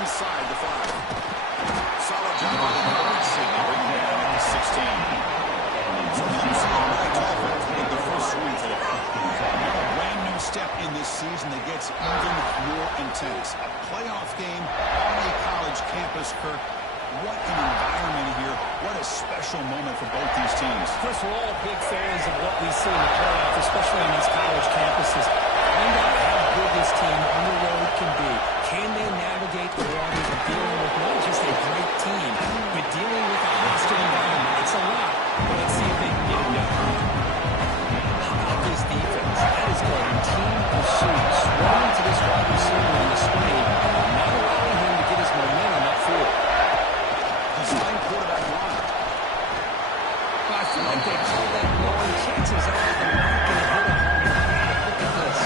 inside the 5. Solid job by the guard, Sidney, bringing it down at the 16. So the UCF Knights offense made the first swing today. Now a brand new step in this season that gets even more intense. A playoff game on a college campus, Kirk. What an environment here. What a special moment for both these teams. Chris, we're all big fans of what we see in the playoffs, especially on these college campuses. Find out how good this team on the road can be. Can they navigate the waters of dealing with not just a great team, but dealing with a hostile environment? It's a lot, but let's see if they can get it done. How about this defense? That is going team pursuit, swarming to this wide receiver on the screen, not allowing him to get his momentum upfield. Design quarterback run. I feel like they call that blowing chances out of the mark and hit a home run. Look at this.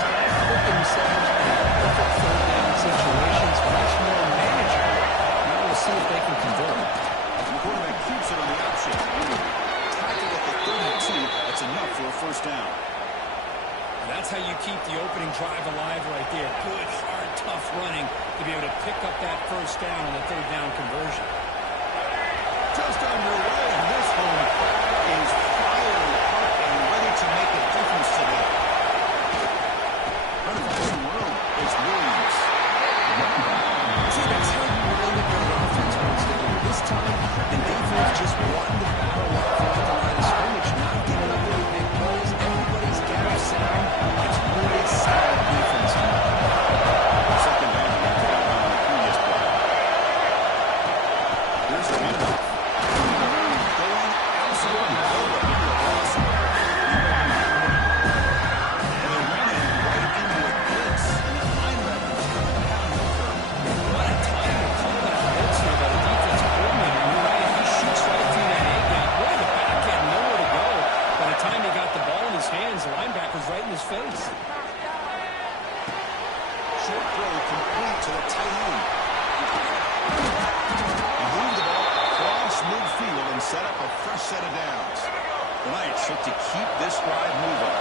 Put themselves in perfect third down situations, much more manageable. Now we'll see if they can convert. The quarterback keeps it on the option. Tackled at the 32. That's enough for a first down. And that's how you keep the opening drive alive right there. Good, hard, tough running to be able to pick up that first down on the third down conversion. Just underway, and this home crowd is fired up and ready to make a difference today. Running for some room is Williams. See, that's how you limit your offense once they do. This time, the defense just won the battle up front the line of scrimmage, not giving up any big plays. Everybody's got a sound. It's really solid defense. Second down after that run on the previous play. Here's the handoff. Right in his face. Short throw complete to the tight end. He moved the ball across midfield and set up a fresh set of downs. The Knights look to keep this drive moving.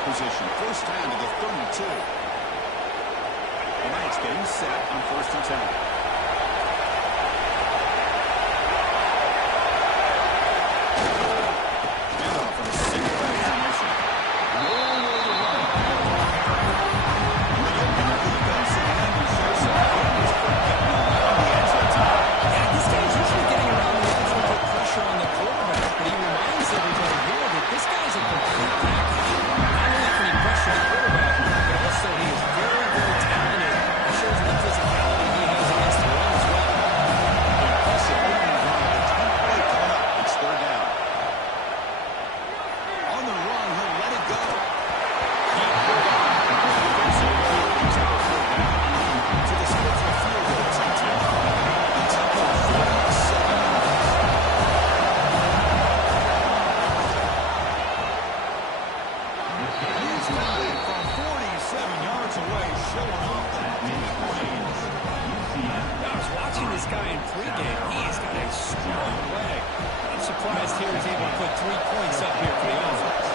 Position. First down to the 32. The Knights getting set on 1st and 10. Handoff on a single back formation. No way to run. The open defense and the show some goodness for getting around the edge of the time. Yeah, this guy's usually getting around the edge with good pressure on the quarterback, but he reminds everybody here that this guy's a complete package. Pressure the quarterback, but also he is very, very talented. It shows the physicality he has against the run as well. Impressive opening drive. The deep play coming up. It's 3rd down. On the run, he'll let it go. Keep hold on. Defensive play brings out 4th down. To the split for the field goal. It's on 10. It's up to 47 yards. From 47 yards away, showing off that deep range. I was watching this guy in pregame. He has got a strong leg. I'm surprised here he's able to put 3 points up here for the offense.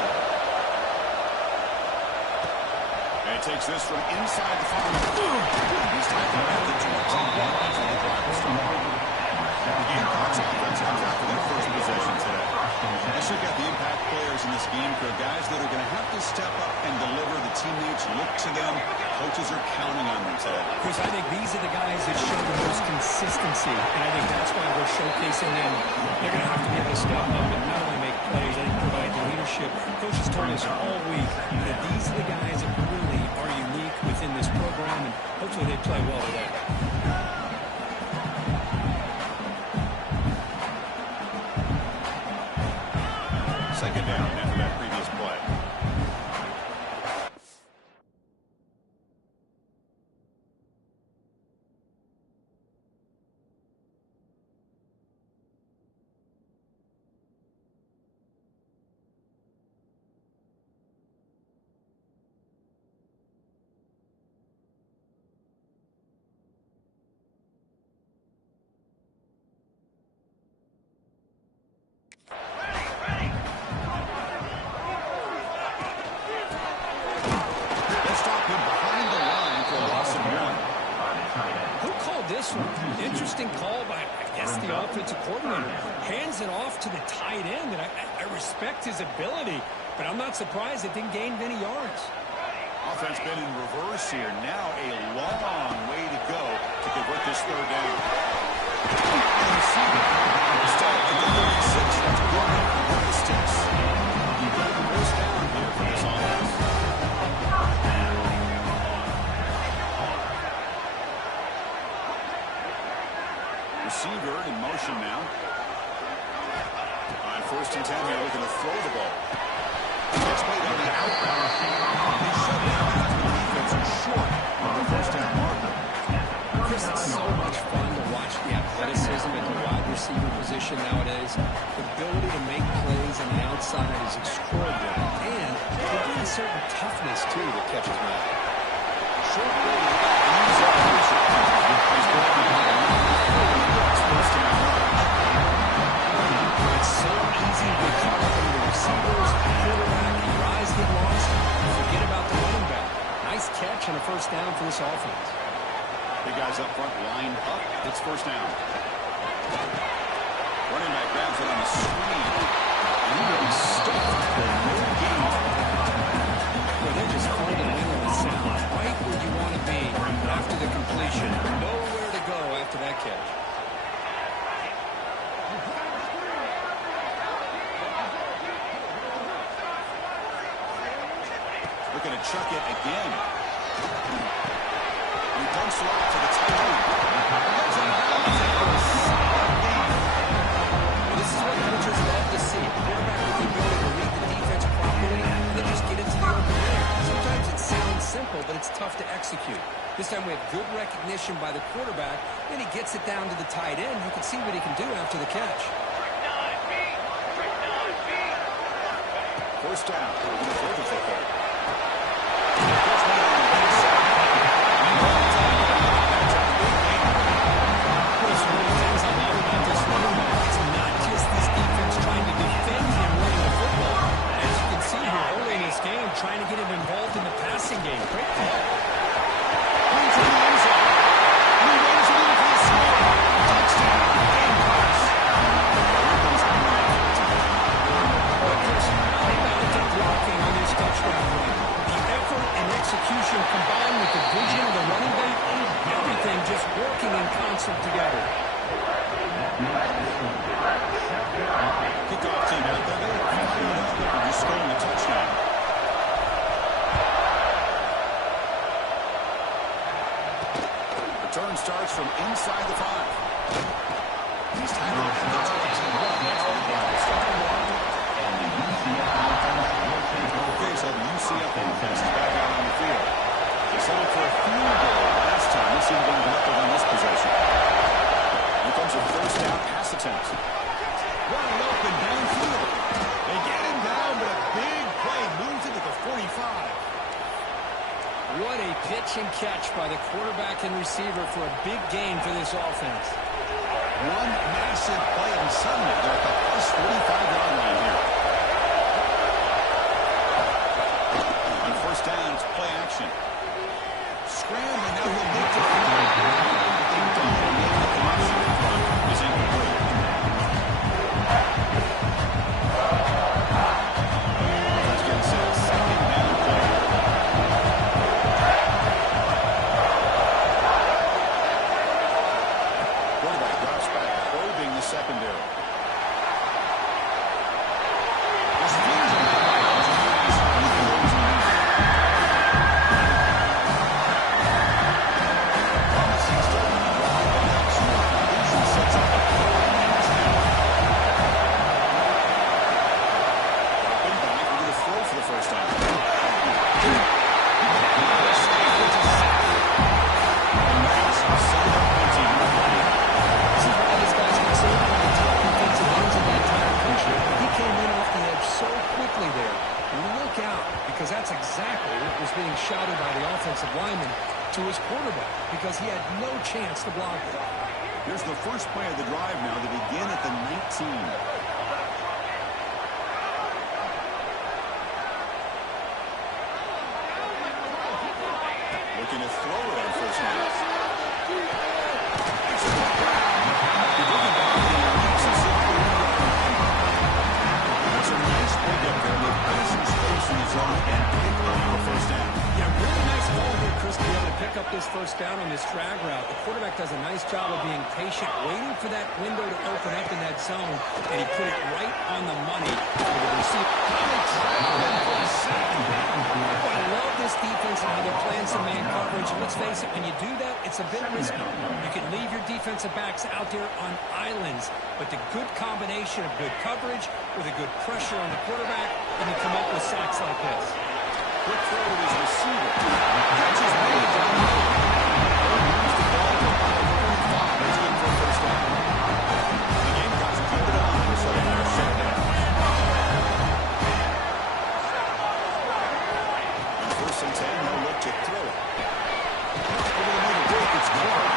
takes this from inside the 5. He's tackled at the 21 for the drive to start. The Gamecocks offense comes out for their first possession today. Let's look at the impact players in this game, for guys that are going to have to step up and deliver. The teammates look to them. Coaches are counting on them today. Chris, I think these are the guys that show the most consistency, and I think that's why we're showcasing them. They're going to have to be able to step up and not only make plays, I think provide the leadership. Coaches told us all week that these are the guys that really are unique within this program, and hopefully they play well today. Second down after that previous play. Interesting call by, I guess, the offensive coordinator. Hands it off to the tight end, and I respect his ability, but I'm not surprised it didn't gain any yards. Offense been in reverse here. Now a long way to go to convert this third down. Start at the 36. That's a good one for the sticks. First down here for this offense. Receiver in motion now. On 1st and 10 here, looking to throw the ball. Next play on the outbound. They shut down after the defense was short on the first down marker. Chris, it's so much fun to watch the athleticism at the wide receiver position nowadays. The ability to make plays on the outside is extraordinary. And there's a certain toughness, too, that catches my eye. Short play to the back. He's out of motion. He's working on it. It's so easy to get caught up in the receivers, quarterback, and your eyes get lost. Forget about the running back. Nice catch and a first down for this offense. Big guys up front lined up. It's first down. Running back grabs it on the screen. And he will be stuffed for no gain. Well, they're just fundamentally sound. Right where you want to be after the completion. Nowhere to go after that catch. Looking to chuck it again. He dumps it off to the tight end. Well, this is what coaches love to see. Quarterback with the ability to read the defense properly and then just get into the open man. Sometimes it sounds simple, but it's tough to execute. This time we have good recognition by the quarterback, and he gets it down to the tight end. You can see what he can do after the catch. First down. We're going to throw the football. Trying to get him involved in the passing game. Great call. Brings in the end zone. He runs it in for the score. Touchdown. Gamecocks. How about the blocking on this touchdown run? The effort and execution combined with the vision of the running back, everything just working in concert together. Kickoff team out there. They're just scoring a touchdown. Return starts from inside the 5. He's tackled at the 21. Okay, so the UCF offense is back out on the field. They settled for a field goal last time. Let's see if they're going to get up on this possession. Here comes a first down pass attempt. Wide open downfield. They get him down, but a big play moves into the 45. What a pitch and catch by the quarterback and receiver for a big gain for this offense. One massive play, and suddenly they're at the plus 45-yard line here. On first down, it's play action. scrambling. Now he'll look to throw. They don't make the option in front is incomplete. Let's get set. Second down play. Quarterback drops back, probing the secondary. Because that's exactly what was being shouted by the offensive lineman to his quarterback, because he had no chance to block it. Here's the first play of the drive now to begin at the 19. Looking to throw it on first down. That's a nice pickup there with some space in the zone and pick up the first down. Yeah, really nice ball here, Chris, to be able to pick up this first down on this drag route. The quarterback does a nice job of being patient, waiting for that window to open up in that zone, and he put it right on the money for the receiver. I love this defense and how they're playing some man coverage. And let's face it, when you do that, it's a bit risky. You can leave your defensive backs out there on islands, but the good combination of good coverage with a good pressure on the quarterback, and you come up with sacks like this. Quick throw to his receiver. Catches made down the middle. Moves the ball to about 35. That's good for a first down. The Gamecocks keep it on, so they have a shutdown. On first and 10, they'll look to throw it. Over the middle, it's caught.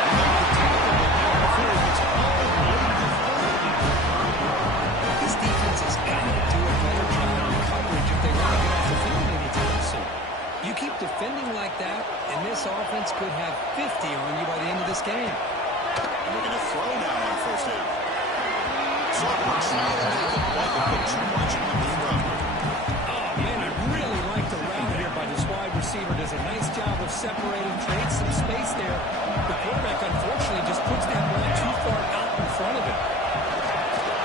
And they continue to look out before he gets all the way to This defense has got to do a better job of coverage if they want to get off the field anytime soon. You keep defending like that, and this offense could have 50 on you by the end of this game. And we're going to throw now on first down. So we're trying to make the ball to put too much on the front. Oh, man, I really like the route here by this wide receiver. Does a nice job of separating, creates some space there. The quarterback, unfortunately, just puts that ball too far out in front of him.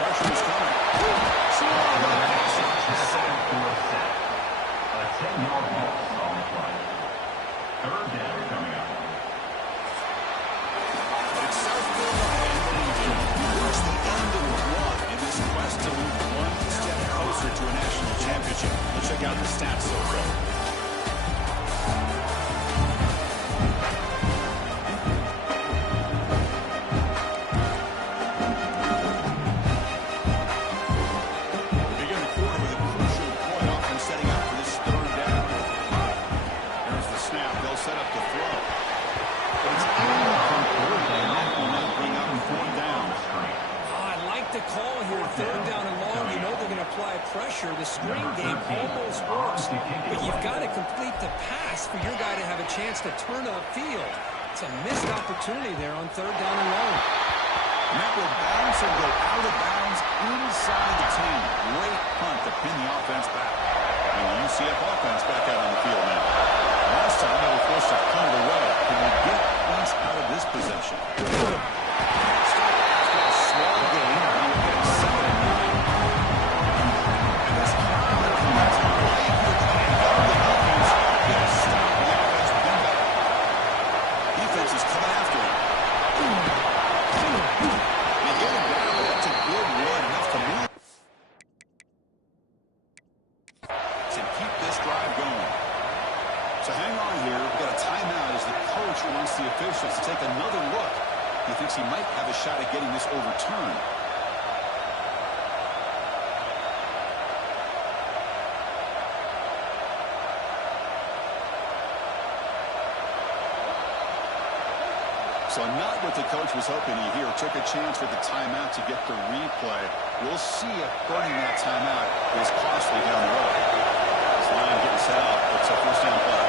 Pressure is coming. So a 10-yard loss on the play. Third down coming up. it's South Carolina leading. Reach the end of the run in this quest to move one step closer to a national championship. Let's check out the stats so far. Begin the quarter with a crucial point offense setting up for this third down. There's the snap. They'll set up the throw. But it's incomplete, and that will not bring up fourth down. Oh, I like the call here. Third down and long. You know they're going to apply pressure. The screen game almost works, but you've got to complete the pass for your guy to have a chance to turn upfield. It's a missed opportunity there on third down and long. And that will bounce and go out of bounds inside the 10. Great punt to pin the offense back. And the UCF offense back out on the field now. Last time they were forced to punt it away. Can we get points out of this possession? Stop after a small gain. And we'll get 7 and 9. And this offense right here trying to help the offense get a stop on the offense pin back. Defense is coming after him. They get him down, but that's a good run, enough to move. To keep this drive going. So hang on here. We've got a timeout as the coach wants the officials to take another look. He thinks he might have a shot at getting this overturned. So not what the coach was hoping to hear. Took a chance with the timeout to get the replay. We'll see if burning that timeout is costly down the road. This line getting set up. It's a first down play.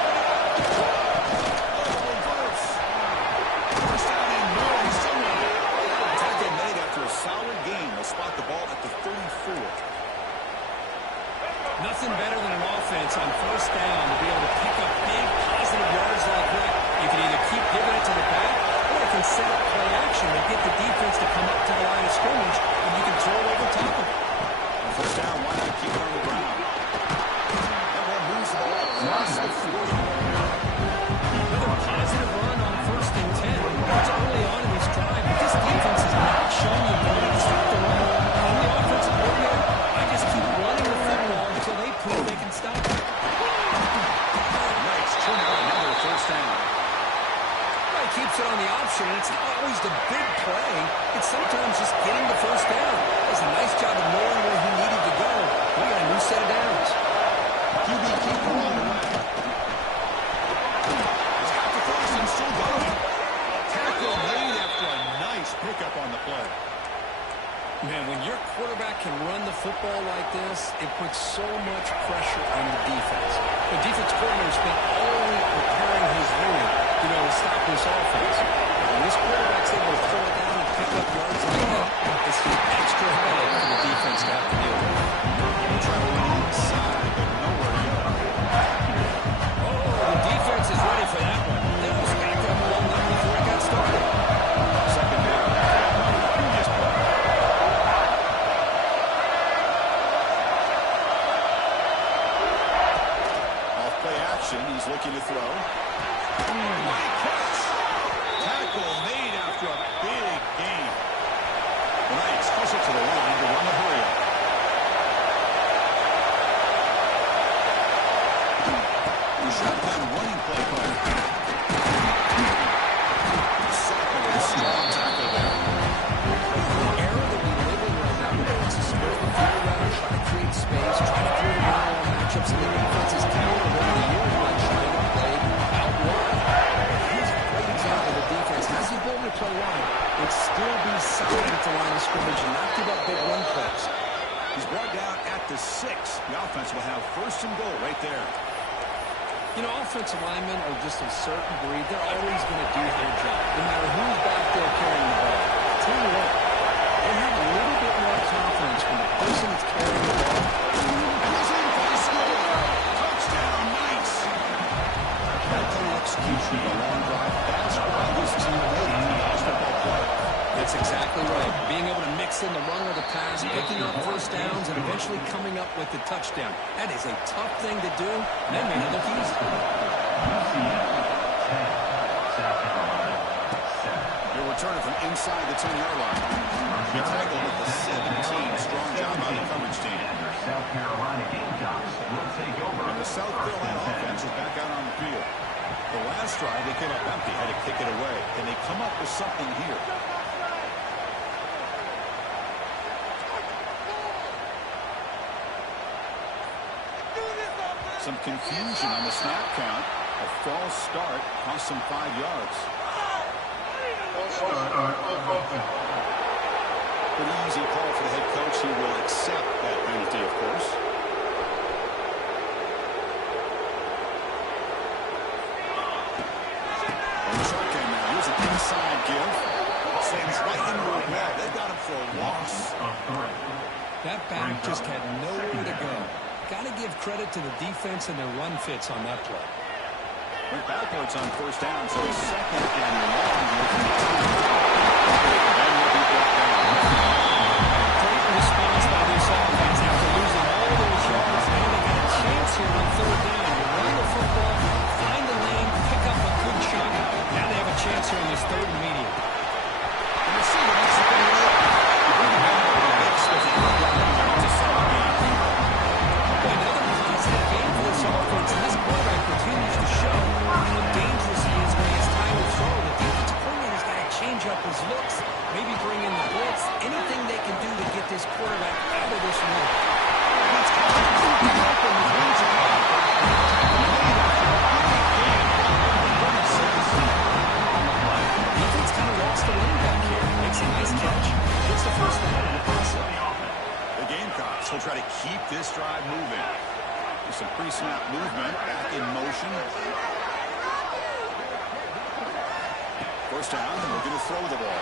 Another positive run on 1st and 10. It's early on in this drive, but this defense has not shown the ability to stop the run. I'm the offensive coordinator. I just keep running the football until they prove they can stop it. Knights turn out another 1st down. Well, he keeps it on the option, and it's not always the big play. It's sometimes just getting the 1st down. Does a nice job of knowing where he needed to go. We got a new set of downs. QB keeper on the way. He's got the cross and still going. Tackle made after a nice pickup on the play. Man, when your quarterback can run the football like this, it puts so much pressure on the defense. The defense coordinator spent all week preparing his unit, to stop this offense. When this quarterback's able to throw it down and pick up yards like that, it's just extra headache for the defense to have to deal with. They try to run inside, but nowhere to go. Oh, the defense is ready for that one. They almost got that ball up before it got started. Second down after that run in the previous play. Off play action, he's looking to throw. Great catch. Tackle made after a big gain. The Knights push it to the line to run the hurry up. The shotgun running play call. Sacked with a strong tackle there. The era that we live in right now, it's to spread the field around, try to create space, try to create one-on-one matchups, and the defense is counted over the years by trying to play out wide. Here's a great example of the defense. Has the ability to play wide, but still be solid at the line of scrimmage and not give up big run plays. He's brought down at the 6. The offense will have 1st and goal right there. Offensive linemen are just a certain breed. They're always going to do their job, no matter who's back there carrying the ball. I'll tell you what, they have a little bit more confidence when the person that's carrying the ball. He's in for the score. Touchdown, Knights. Mental execution of a long drive. That's why this team made it to the college football play. That's exactly right. Being able to mix in the run or the pass, picking up 1st downs, and eventually coming up with the touchdown. That is a tough thing to do, and that may not look easy. UCF 10, South Carolina 7. They're returning from inside the 10-yard line. He tackled with the 17. Strong job by the coverage team. And their South Carolina Gamecocks will take over. And the South Carolina offense is back out on the field. The last drive, they came up empty, had to kick it away. Can they come up with something here? Some confusion on the snap count. A false start cost them 5 yards. Pretty easy call for the head coach. He will accept that penalty, of course. And the short game now. Here's an inside give. Sends right into a wall. They've got him for a loss. That back just had nowhere to go. Got to give credit to the defense and their run fits on that play. Went backwards on 1st down, so 2nd and long. And will be brought down. Great response by this offense after losing all those yards. Now they got a chance here on 3rd down. You run the football, find the lane, pick up a good chunk. Now they have a chance here on this 3rd and medium. And the receiver makes it go away. Another positive game for this offense, and this quarterback continues to show how dangerous he is when he has time to throw. The defensive coordinator's got to change up his looks, maybe bring in the blitz, anything they can do to get this quarterback out of this run. It's completely open. His wings are up. Defense kind of lost the running back here. Makes a nice catch. Gets the 1st down in the process. The Gamecocks will try to keep this drive moving. There's some pre-snap movement, back in motion. 1st down, and we're going to throw the ball.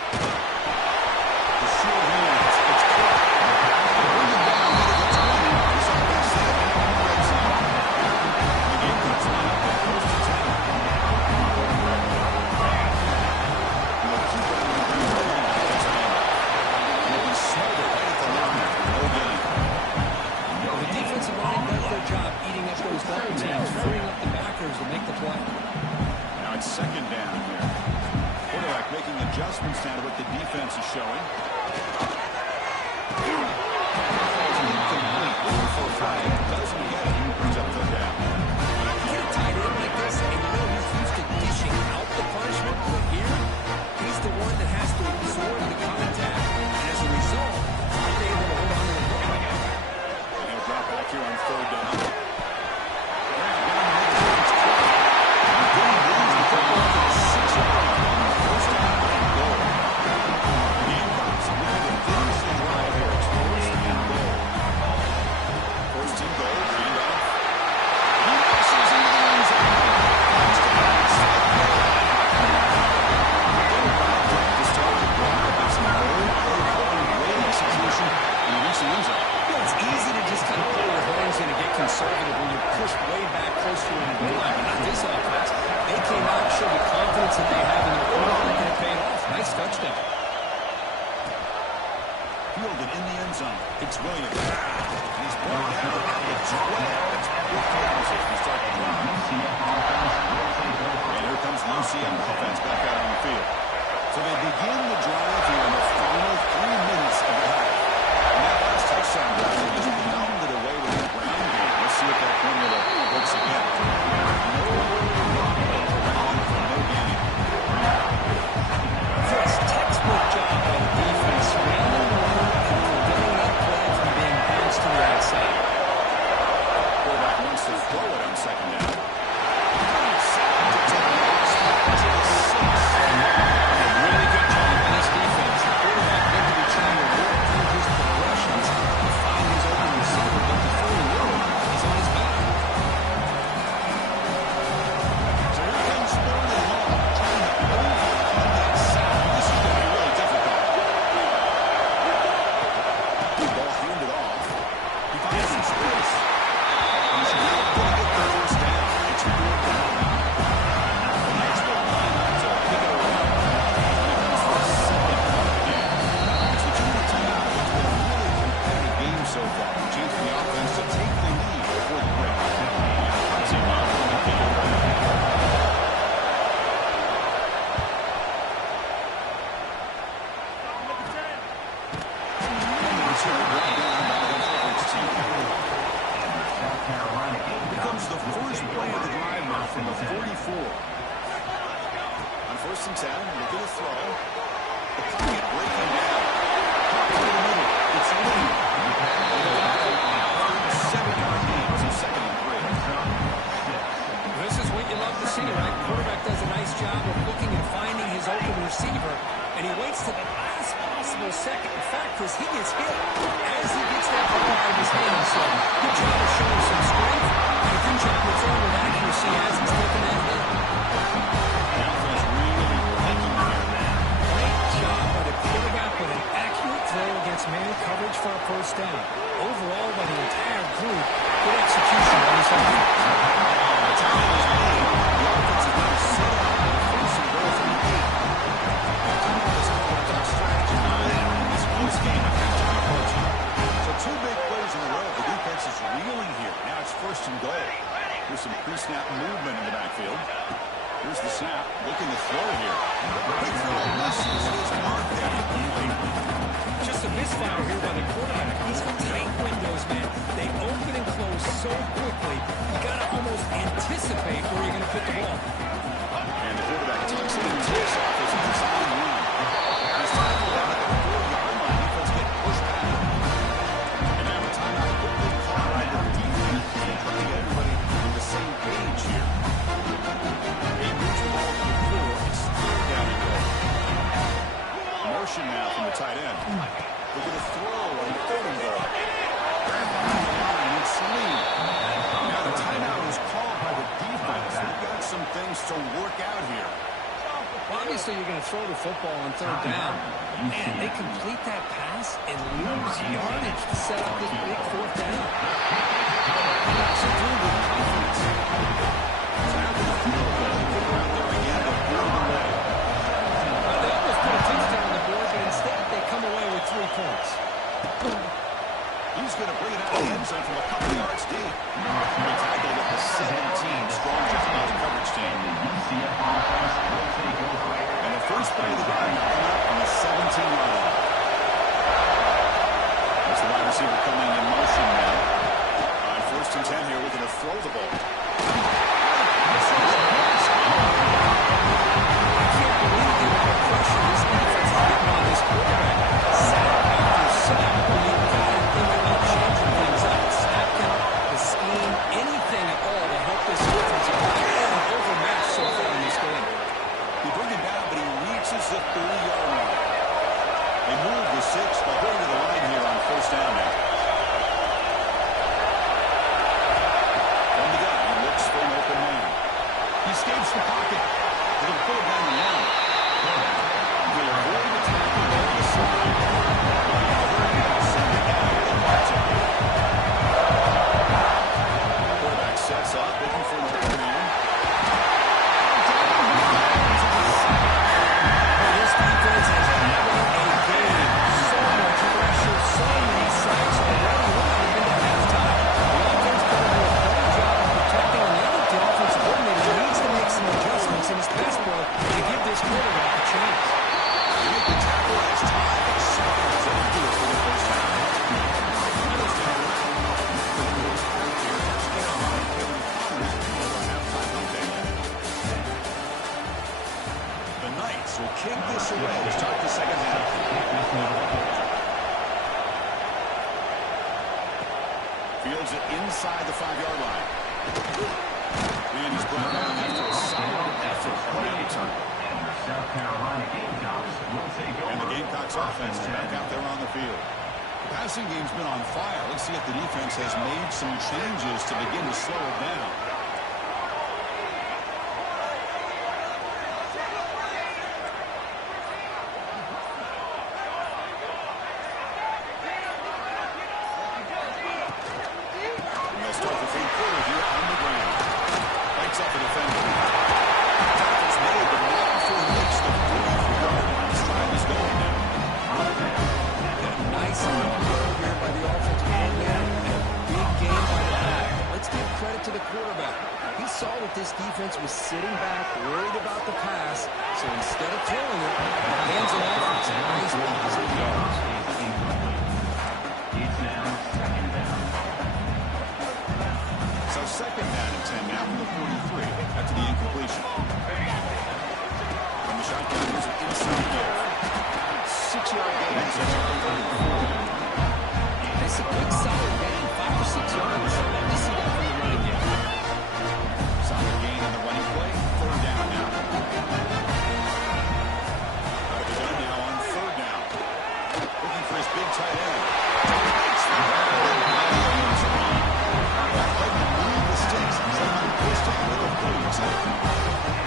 The short hands, it's caught. Bring it down to the 20. He's on the side, now in the red zone. The Gamecocks line up at 1st and 10. And they'll keep it on the ground. And they'll be smothered right at the line. No gain. The defensive line does their job eating up those double teams, freeing up the back adjustments now to what the defense is showing. Looking for a flag. Doesn't get it. Brings up third down. Get a tight end like this, and you know he's used to dishing out the punishment, but here, he's the one that has to absorb the contact. And as a result, he's able to hold on to the ball. And he'll drop back here on third down. Conservative when you're pushed way back close to an goal line. Not this offense. They came out and showed the confidence that they have in their quarterback, and it paid off. Nice touchdown. Fielded in the end zone. It's Williams. And he's brought down at the 12. It's Williams as we start the drive. And here comes UCF offense back out on the field. So they begin the drive here in the final 3 minutes of the half. And that last touchdown drive, they just pounded away with the ground game. Let's see if that formula works again. First, textbook job by the defense. Surrounding the run and preventing that play from being bounced to the outside. Quarterback wants to throw it on second down. Really good job by this defense. The quarterback looked to be trying to work through his progressions to find his open receiver, but before he knew it, he's on his back. So here comes third and long, trying to overcome that sack. This is going to be really difficult. The ball handed off. He finds some space. He's not going to get the first down. It's fourth down. The Nashville line to pick it away. Here comes for a second punt again. So Jimmy Tannell, it's been a really competitive game so far. Chance for the offense to take the lead before the break. Punt's in on to pick it away. Becomes the first play of the drive now from the 44. On first and 10, looking to throw. The pocket breaking down. Pop to the middle. It's Lee. 7-yard gain. So second and 3. This is what you love to see, right? Quarterback does a nice job of looking and finding his open receiver, and he waits to the last possible second. In fact, Chris, he gets hit as he gets that ball out of his hands. So good job of showing some strength, and a good job of throwing with accuracy as he's taking that hit. The offense really clicking here. Great job by the quarterback with an accurate throw against man coverage for a first down. Overall, by the entire group, good execution on this offense. The time is made. The offense is now set up for the first and goal from the 8. Time has worked on strategy in this close game of halftime approaching. So 2 big plays in a row. The defense is reeling here. Now it's first and goal. There's some pre-snap movement in the backfield. Here's the snap. Looking to throw here. Quick throw. Misses his mark there. Just a misfire here by the quarterback. These tight windows, man, they open and close so quickly. You got to almost anticipate where you're going to put the ball. And the quarterback tucks it and takes off as a design run. He's tackled out at the 4-yard line. Defense get pushed back. And now a timeout quickly called by the defense. Trying to get everybody on the same page here. He moves the ball to the 4. It's third down and goal. Motion now from the tight end. Look at the throw on third and goal. And it's Lee. Now the timeout is called by the defense. They've got some things to work out here. Well, obviously, you're going to throw the football on third down. And they complete that pass and lose yardage to set up this big fourth down. So through with confidence. So now with the field goal, they're out there again to build away. Well, they almost put a touchdown on the board, but instead they come away with 3 points. He's going to bring it out of the end zone from a couple yards deep. He tackled at the 17. Strong job by the coverage team. And the first play of the drive now escapes the pocket. They're going to put it down the line. They avoid the tackle on the side. Send it down to the margin. Quarterback sets up, looking for an open man. This defense has never a game. So much pressure, so many sacks already. We're not even to halftime. The offense got to do a better job of protecting, and I think the offensive coordinator needs to make some adjustments in his pass pro to give this quarterback a chance. Make the tackle as time expires. That'll do it for the first half. The Knights will kick this away to start the second half. Fields it inside the 5-yard line. And he's brought down after a solid effort on that return. South Carolina Gamecocks will take over. And the Gamecocks offense is back out there on the field. The passing game's been on fire. Let's see if the defense has made some changes to begin to slow it down. And they'll start the third quarter here on the ground. Lights up the defender. Tackle's made, but not before he makes the 43-yard line. This drive is going now. Nice throw here by the offensive coordinator, and a big game by the back. Let's give credit to the quarterback. He saw that this defense was sitting back, worried about the pass, so instead of throwing it, hands it off. It's a nice positive yards. It's now second down. So second down and 10 now from the 43 after the incompletion. From the shotgun, here's an inside there. 6-yard gain. It's a good solid gain, 5 or 6 yards. Love to see that from the running game. Solid gain on the running play. Third down now. Out of the gun now on third down. Looking for his big tight end. Takes the ball. Move the sticks. He's on the first down with a 42.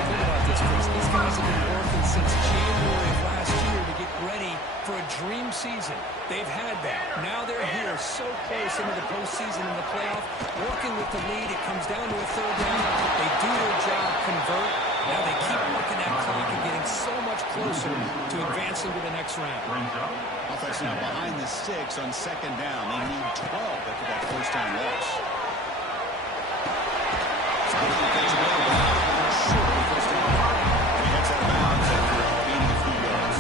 Think about this, Chris. These guys have been working since January of last year to get ready for a dream season. They've had that. Now they're here so close into the postseason and the playoff. Working with the lead, it comes down to a third down. They do their job, convert. Now they keep working that clock and getting so much closer to advancing to the next round. Offense now behind the sticks on second down. They need 12 after that first down loss. Solid defensive play, but short of the first down. And he gets out of bounds after gaining a few yards.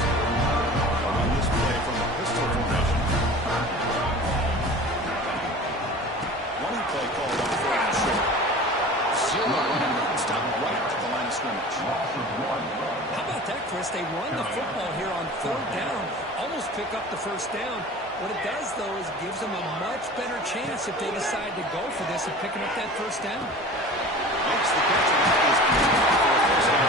On this play from the pistol formation. Running play called on third and short. Zero running room. Stop right at the line of scrimmage. How about that, Chris? They run the football here on third down. Almost pick up the first down. What it does, though, is it gives them a much better chance if they decide to go for this of picking up that first down. Makes the catch and that is beautiful for a first down.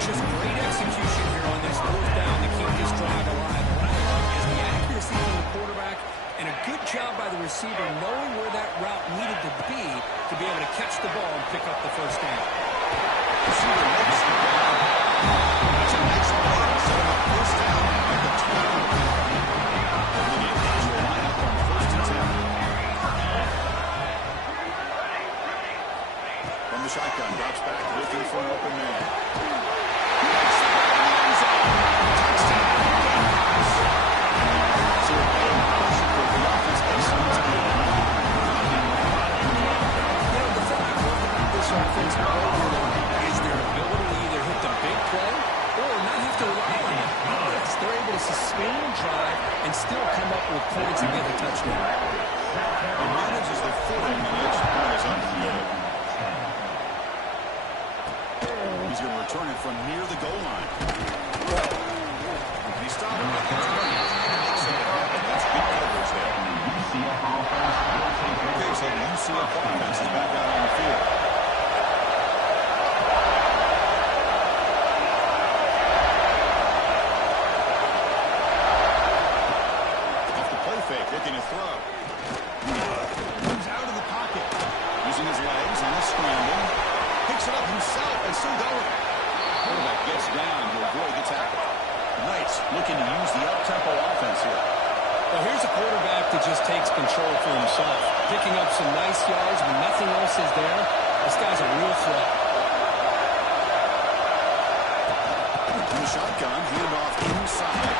Just great execution here on this fourth down to keep this drive alive. What I love is the accuracy from the quarterback and a good job by the receiver knowing where that route needed to be able to catch the ball and pick up the first down. Receiver makes the ball. That's a nice play. So first down at the 20. The Gamecocks will line up on first and 10. From the shotgun, drops back, looking for an open man. Makes the ball in the end zone. Touchdown, Gamecocks. So a big push for the offense. Excellent team. The thing I love about this offense is their ability to either hit the big play or not have to rely on it. Yes, they're able to sustain a drive and still come up with points and get a touchdown. He manages the footing, and each point is unfielded. He's going to return it from near the goal line. And he stopped it. That's good coverage there. Okay, so the UCF offense is back out on the field. Off the play fake, looking to throw. Moves out of the still going. Quarterback gets down to avoid the tackle. Knights looking to use the up-tempo offense here. Well, here's a quarterback that just takes control for himself, picking up some nice yards when nothing else is there. This guy's a real threat. In the shotgun, handoff inside.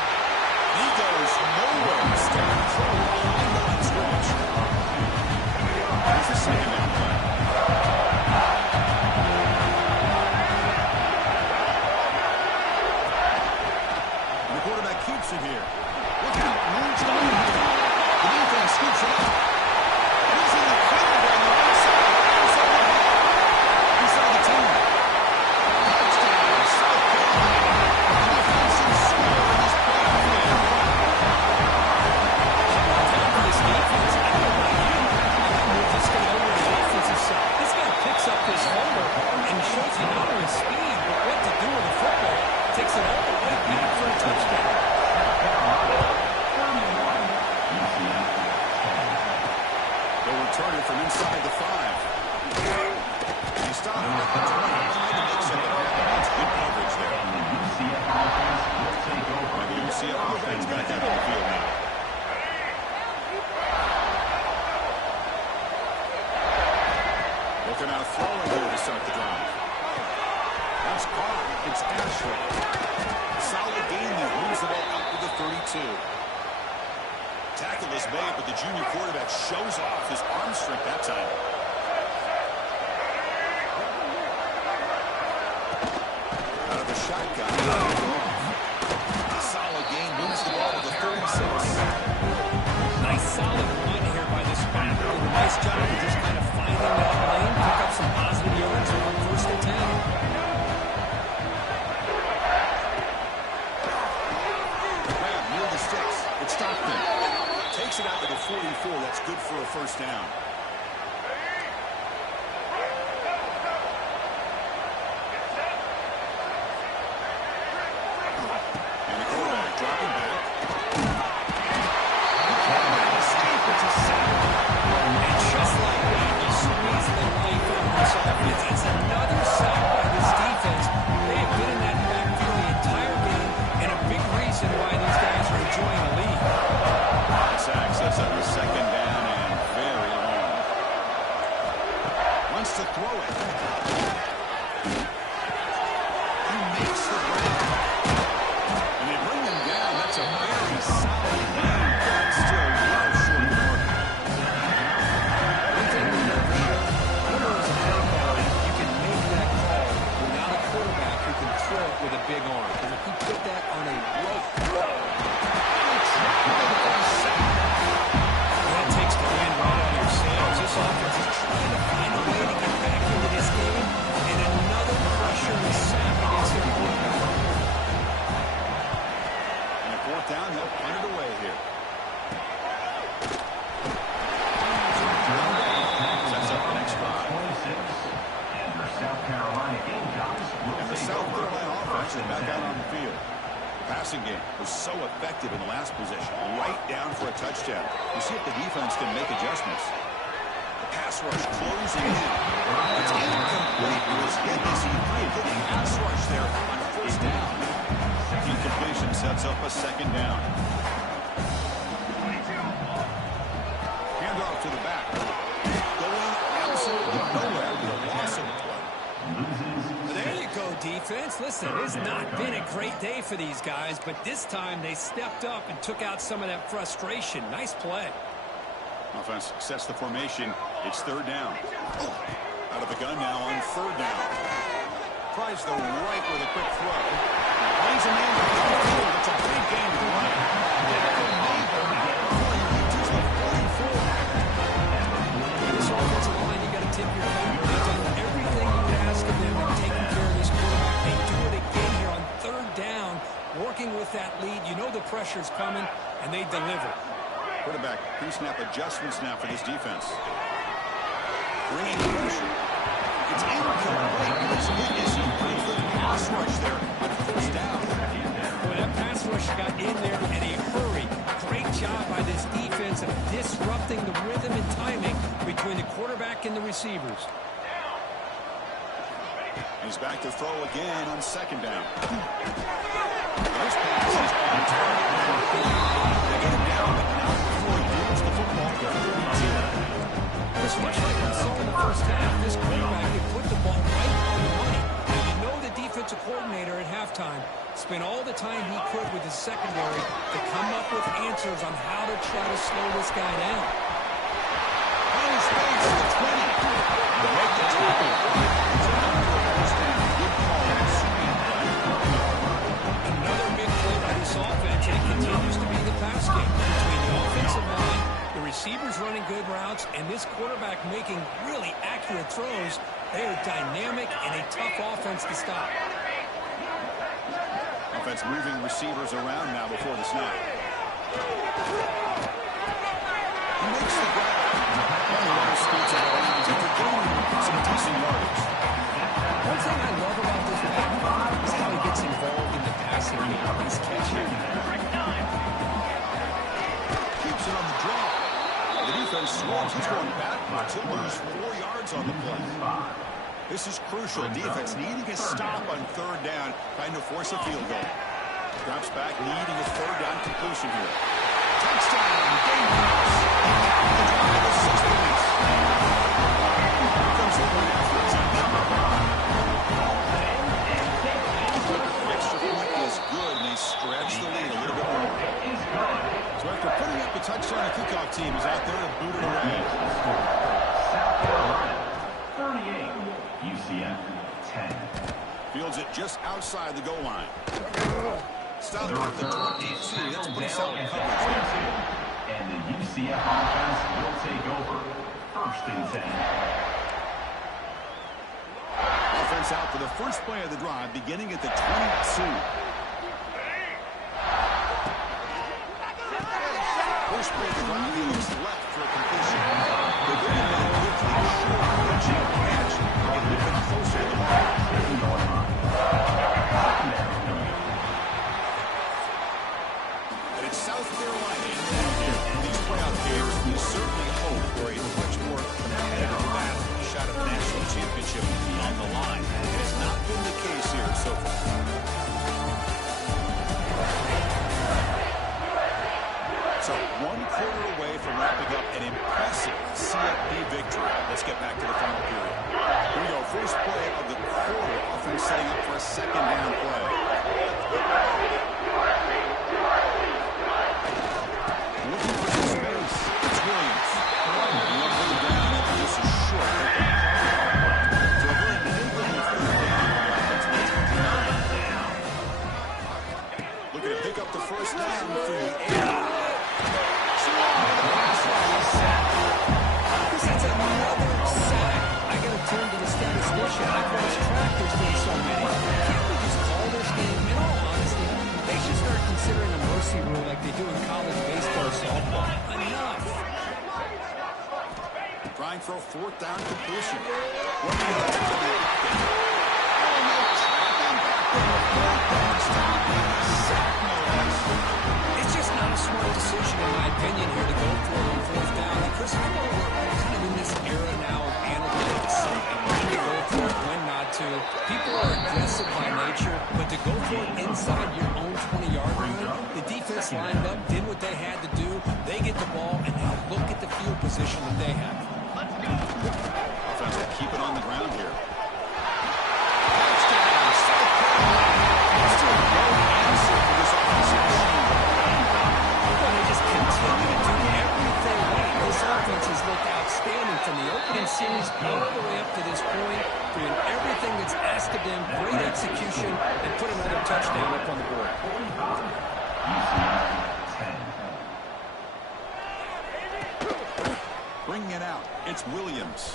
He goes nowhere. Staying through behind the line scrimmage. Here's the second down play. And the quarterback keeps it here. Look out. Moves the lead. The defense scoops it up. Using the clear down the right side. Inside the 10. Touchdown, South Carolina. Offensive score in this playoff game. Time for this defense. I don't know about you. We're just going to go with the offensive side. This guy picks up this homer and shows you not only speed, but what to do with the football. Takes it all the way back for a touchdown. They'll return it from inside the 5. He stopped at the 25 to mix it. That's good coverage there. And the UCF offense back out on the field now. Looking out throwing here to start the drive. That's caught. It's Ashley. Solid gain there. Moves the ball out to the 32. Tackle is made, but the junior quarterback shows off his arm strength that time. Out of the shotgun. A solid gain. Moves the ball to the 36. Nice solid run here by this back. Did a nice job of just kind of finding that lane, pick up some positive yards on first and 10. Takes it out to the 44. That's good for a first down. And the quarterback dropping back. It's a sack. And just like that, you squeeze the life out of this offense. It's another sack by this defense. They have been in that backfield the entire game, and a big reason why these guys are enjoying a lead. Sack sets up a second down and very long. Wants to throw it. He makes the grab. And they bring him down. That's a very solid game, but still well short of work. One thing we know for sure, corners and play calling, you can make that call without a quarterback who can throw it with a big arm. And if you put that on a rope, that takes the wind right out of your sails. This offense is trying to find a way to get back into this game, and another pressure is sack against their quarterback. And a fourth down, they'll punt it away here. Sets up the next drive. And the South Carolina Gamecocks. And the South Carolina offense is back out on the field. Passing game was so effective in the last possession, right down for a touchdown. We'll see if the defense can make adjustments. The pass rush closing in. It's incomplete. It was hit as he played good pass rush there on first down. Incompletion sets up a second down. Handoff to the back. Going absolutely nowhere with a loss of the play. There you go, defense. Listen, it's not been a great day for these guys, but this time they stepped up and took out some of that frustration. Nice play. Offense sets the formation. It's third down. Out of the gun now on third down. Tries the right with a quick throw. Brings him in. It's a big game to run. This offensive line, you got to tip your cap. They've done everything you would ask of them in taking care of this quarterback. They do it again here on third down, working with that lead. You know the pressure's coming, and they deliver. Quarterback pre-snap adjustments now for this defense. Bringing pressure. It's incomplete. It's hit as he brings the pass rush there on first down. Boy, that pass rush got in there in a hurry. Great job by this defense of disrupting the rhythm and timing between the quarterback and the receivers. He's back to throw again on second down. This pass is on target. They get him down, but now Floyd deals the football to 32. Just much like we saw in the first half, this quarterback can put the ball right on the money. And you know the defensive coordinator at halftime spent all the time he could with his secondary to come up with answers on how to try to slow this guy down. On his face to the 20. To make the tackle. Another big play by this offense, and it continues to be the pass game. Between the offensive line, the receivers running good routes, and this quarterback making really accurate throws, they are dynamic and a tough offense to stop. Offense moving receivers around now before the snap. He makes the grab. And the runner scoots out of bounds after gaining some decent yardage. One thing I love about this back is how he gets involved in the passing game. He's catching. Keeps it on the draw. The defense swarms. He's going backwards. He'll lose 4 yards on the play. This is crucial. Defense needing a stop on third down, trying to force a field goal. Drops back, needing a third down completion here. Touchdown, Gamecocks. The drive is 6 points. Here comes the point after it's extra point is good, and they stretch the lead a little bit more. So after putting up a touchdown, the kickoff team is out there to boot it away. South Carolina, 38. UCF, 10. Fields it just outside the goal line. Stopped at the 22. That's pretty solid coverage there. And the UCF offense will take over. First and 10. Offense out for the first play of the drive, beginning at the 22. First play of the drive, he looks left for a completion. They're going to quickly short pitching catch and get a little bit closer to the ball. But it's South Carolina in town here. In these playoff games, we certainly hope for a much more competitive battle. A shot at the national championship on the line. It has not been the case here so far. So 1 quarter away from wrapping up an impressive CFP victory. Let's get back to the final period. Here we go. First play of the quarter. Offense setting up for a second down play. Looking for some space. It's Williams. Looking down after this is short. So a very neighborly third down. Offense makes it 9. Looking to pick up the first down through the air. That's another sack. I got to turn to the statistician. I've lost track. There's been so many. Can't we just call this game? In all honesty, they should start considering a mercy rule like they do in college baseball or softball. Enough. Trying for a fourth down completion. It's just not a smart decision, in my opinion, here to go for it on fourth down. Because we're kind of in this era now of analytics and when to go for it, when not to. People are aggressive by nature, but to go for it inside your own 20-yard line, the defense lined up, did what they had to do. They get the ball, and now look at the field position that they have. Offense will keep it on the ground here. Has looked outstanding from the opening series all the way up to this point, doing everything that's asked of them, great execution, and put another touchdown up on the board. Bringing it out, it's Williams.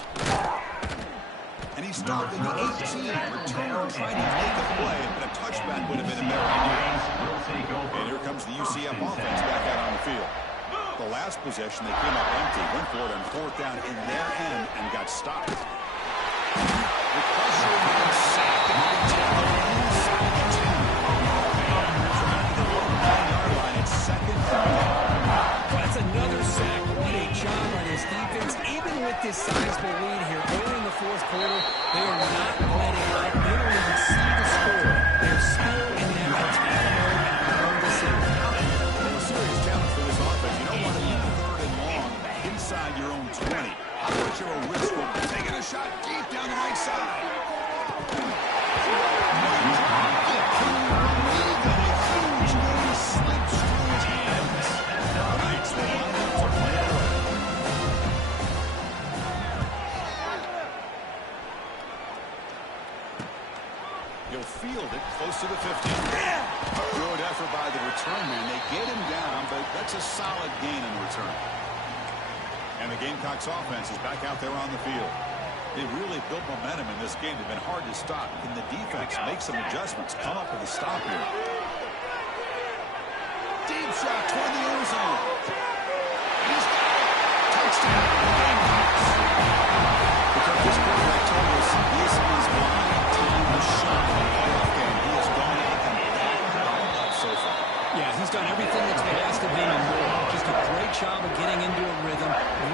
And he started at the 18, return trying to make a play, but a touchback would have been a better idea. And here comes the UCF offense back out on the field. The last possession, they came up empty, went for it on fourth down in their end, and got stopped. The pressure and sacked, and they take the inside the 10. From the 1-yard line, it's second down. That's another sack. What a job on his defense. Even with get this sizable lead here early in the fourth quarter. They are not letting up. They don't even see the score. They're still in that attack mode, and I love to see it. Well, a serious challenge for this offense. You don't want to be third and long inside your own 20. How much of a risk will taking a shot deep down the right side? He'll field it close to the 50. Good effort by the return man. They get him down, but that's a solid gain in return. And the Gamecocks offense is back out there on the field. They really built momentum in this game. They've been hard to stop. Can the defense make some adjustments? Come up with a stop here. Deep shot toward the end zone. He's got it. Touchdown. Gamecocks. Because this quarterback told us this is my time to shine in a playoff game. He has gone out and backed it all up so far. Yeah, he's done everything that's been asked of him and more. Just a great job of getting into a rhythm.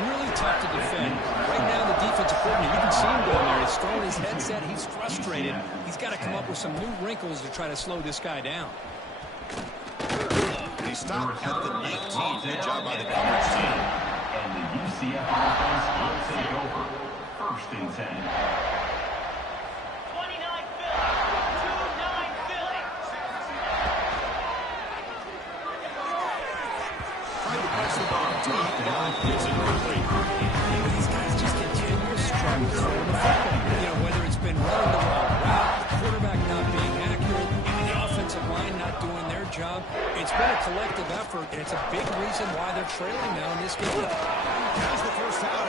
Really tough to defend. Right now, the defensive coordinator, you can see him going there. He's throwing his headset. He's frustrated. He's got to come up with some new wrinkles to try to slow this guy down. He stopped at the 19. Good job by the coverage team. And the UCF offense will take over. First and 10. 29 Philly. 2-9 Philly. Trying to press the ball deep down. Gets it quickly. These guys just continue to struggle throwing the football. Whether it's been running the wrong route, the quarterback not being accurate, and the offensive line not doing their job. It's been a collective effort, and it's a big reason why they're trailing now in this game. Has the first out